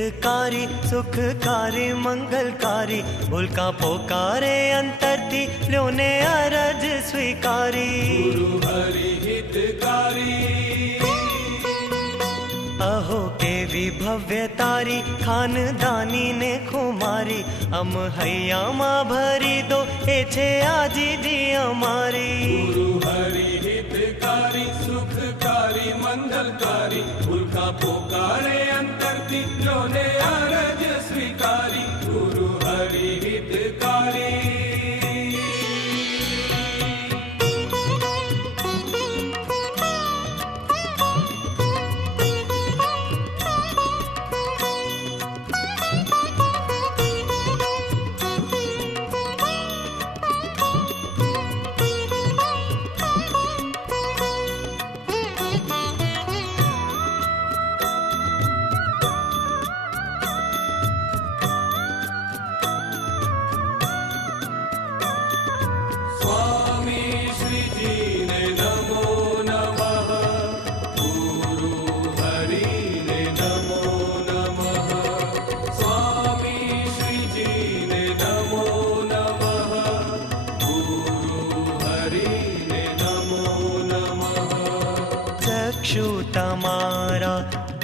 हितकारी सुखकारी मंगलकारी उल्का पोकारे अंतर थी लोने अरज स्वीकारी गुरु हरि हितकारी अहो केवी भव्य तारी खानदानी ने खुमारी अम हैया मा भरी दो ए छे आजी दी अमारी गुरु हरि हितकारी सुखकारी मंगलकारी उल्का पोकारे अंतर थी लोने अरज स्वीकारी गुरु हरि हितकारी चक्षु तमारा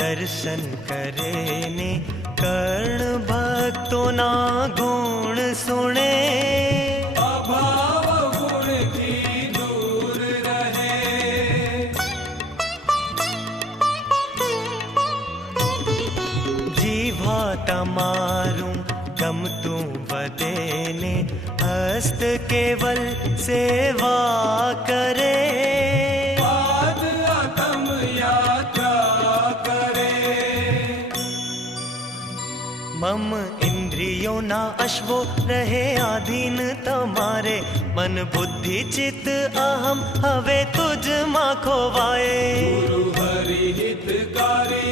दर्शन करे ने कर्ण भक्तों ना गुण सुने अभाव गुण थी दूर रहे जीवा तमारू गमतू बदेने हस्त केवल सेवा करे मम इंद्रियों ना अश्वो रहे आधीन तमारे मन बुद्धि चित अहम हवे तुझ मा खोवाए गुरु हरि हितकारी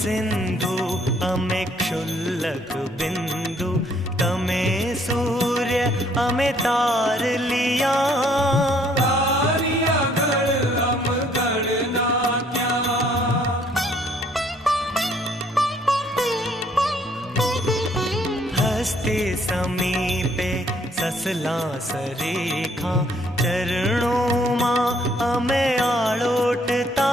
सिंधु अमे क्षुल्लक बिंदु तमे सूर्य अमे तार लिया तारिया गण हम गणना क्या हस्ते समीपे ससला सरीखा चरणों मा अमे आलोटता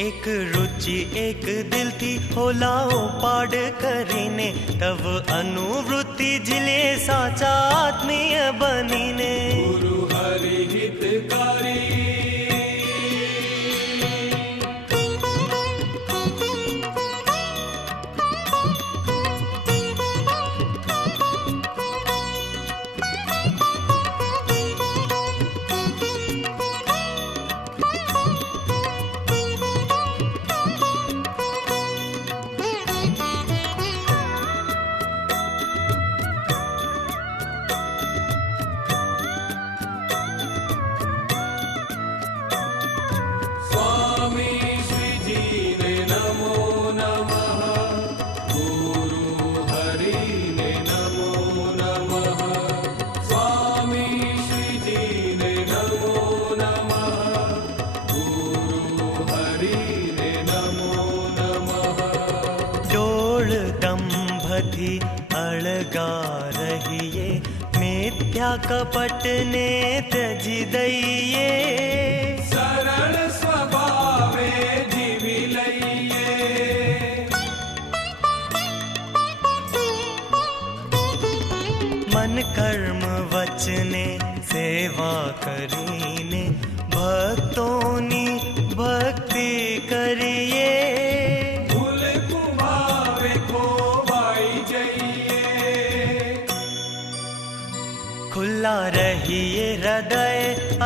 एक रुचि एक दिल थी होलाओ पाड़ करीने तब अनुवृत्ति जिले साचा आत्मीय बनीने गुरु हरि हितकारी थी अड़गा रहिए मिथ्या कपट ने त्यजी दइए सरल स्वभावे जीवी लइए मन कर्म वचने सेवा करीने भक्तों नी भक्ति करी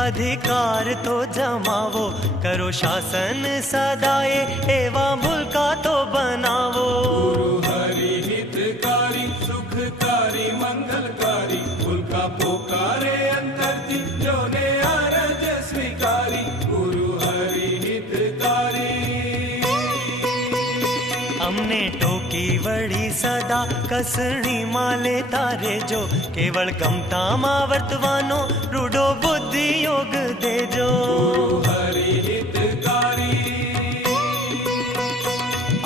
અધિકાર તો જમાવો, કરો શાસન સદાય, એવા મુલકા તો બનાવો. ગુરુ હરિ હિતકારી, સુખકારી, મંગલકારી, ઉલ્કા પોકારે અંતરથી, જોને અરજ સ્વીકારી. ગુરુ હરિ હિતકારી. અમને ટોકી વળી સદા કસણીમાં લેતા રહેજો, કેવળ ગમતામાં વર્તવાનો રૂઢો બુદ્ધિ યોગ દેજો. ગુરુ હરિ હિતકારી.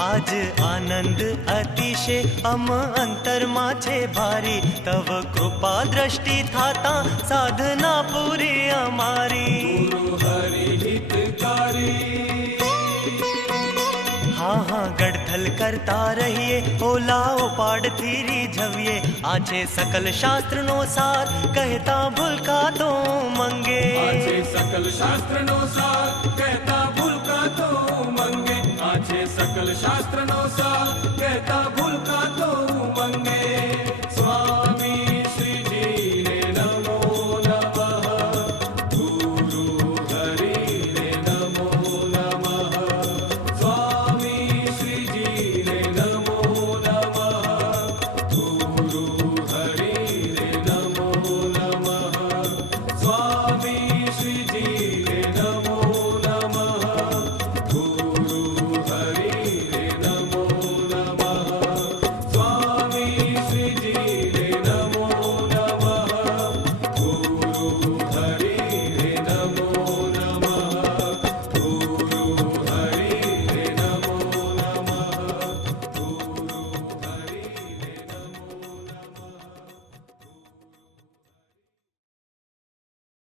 આજ આનંદ અતિશય અમ અંતરમાં છે ભારી, તવ કૃપા દ્રષ્ટિ થાતા સાધના પૂરી અમારી. ગુરુ હરિ હિતકારી. હા હા ગડથલ કરતા રહીએ, ઓલાઓ પાડથી રીઝવીએ, આ છે સકલ શાસ્ત્રનો સાર, કહેતા ભૂલકા તો મંગે. આ છે સકલ શાસ્ત્રનો સાર, કહેતા ભૂલકા તો મંગે. આ છે સકલ શાસ્ત્રનો સાર,